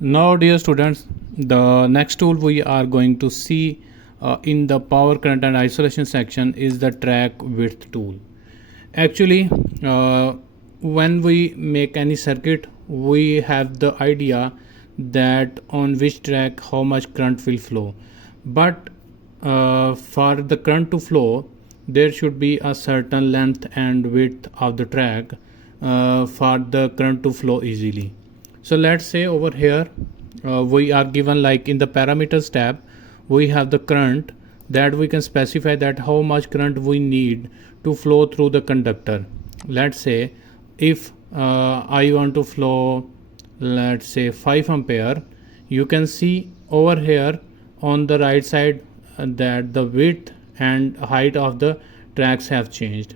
Now dear students, the next tool we are going to see in the power current and isolation section is the track width tool. Actually, when we make any circuit, we have the idea that on which track how much current will flow, but for the current to flow there should be a certain length and width of the track for the current to flow easily. So let's say over here we are given, like in the parameters tab we have the current, that we can specify that how much current we need to flow through the conductor. Let's say if I want to flow, let's say 5 ampere, you can see over here on the right side that the width and height of the tracks have changed.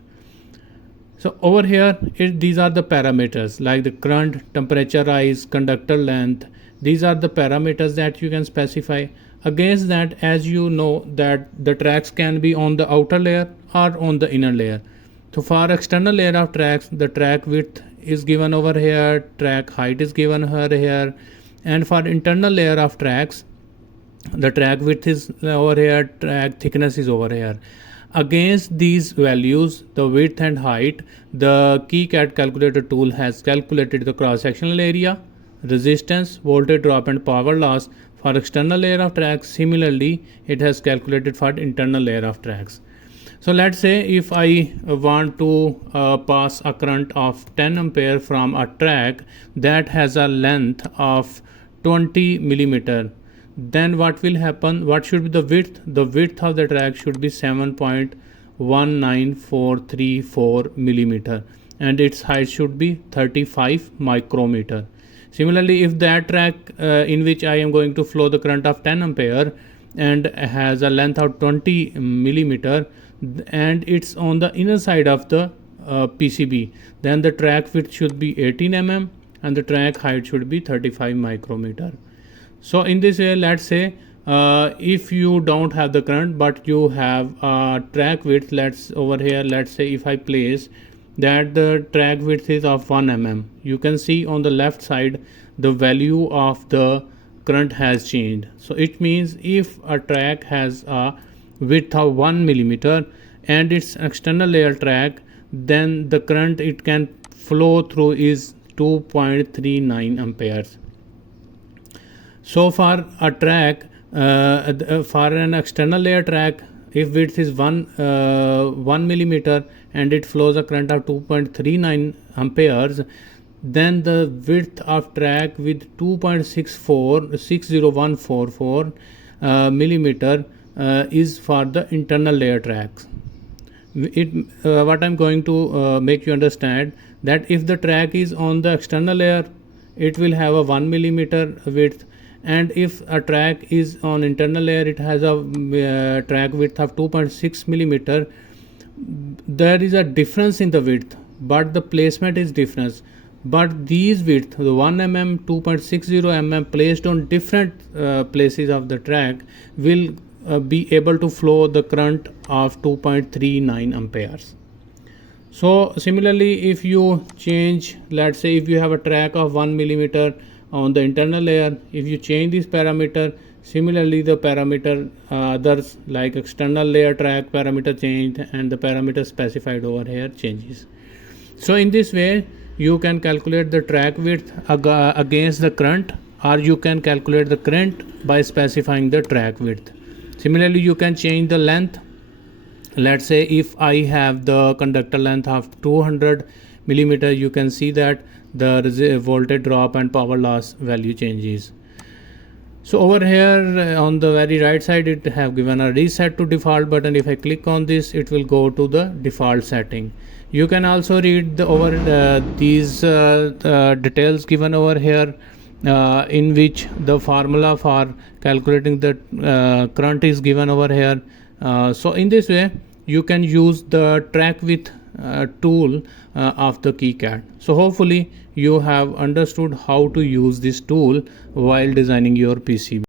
So over here these are the parameters like the current, temperature rise, conductor length. These are the parameters that you can specify. Against that, as you know that the tracks can be on the outer layer or on the inner layer. So for external layer of tracks, the track width is given over here, track height is given over here, and for internal layer of tracks, the track width is over here, track thickness is over here. Against these values, the width and height, the KiCad calculator tool has calculated the cross-sectional area, resistance, voltage drop and power loss for external layer of tracks. Similarly, it has calculated for internal layer of tracks. So let's say if I want to pass a current of 10 ampere from a track that has a length of 20 millimeter, then what will happen? What should be the width? The width of the track should be 7.19434 millimeter and its height should be 35 micrometer. Similarly, if that track in which I am going to flow the current of 10 ampere and has a length of 20 millimeter and it's on the inner side of the PCB, then the track width should be 18 mm and the track height should be 35 micrometer. So in this way, let's say if you don't have the current but you have a track width, let's say if I place that the track width is of 1 mm, you can see on the left side the value of the current has changed. So it means if a track has a width of 1 millimeter and its external layer track, then the current it can flow through is 2.39 amperes. So for a track, for an external layer track, if width is 1 millimeter and it flows a current of 2.39 amperes, then the width of track with 2.60144 millimeter is for the internal layer tracks. What I'm going to make you understand that if the track is on the external layer, it will have a 1 millimeter width, and if a track is on internal layer, it has a track width of 2.6 millimeter. There is a difference in the width, but the placement is different. But these width, the 1 mm, 2.60 mm placed on different places of the track will be able to flow the current of 2.39 amperes. So similarly, if you change, let's say if you have a track of 1 millimeter on the internal layer, if you change this parameter, similarly the parameter others like external layer track parameter changed and the parameter specified over here changes. So in this way you can calculate the track width against the current, or you can calculate the current by specifying the track width. Similarly, you can change the length. Let's say if I have the conductor length of 200 millimeter, you can see that the voltage drop and power loss value changes. So over here on the very right side, it have given a reset to default button. If I click on this, it will go to the default setting. You can also read these details given over here, in which the formula for calculating the current is given over here. So in this way you can use the track width tool of the KiCad. So hopefully you have understood how to use this tool while designing your PCB.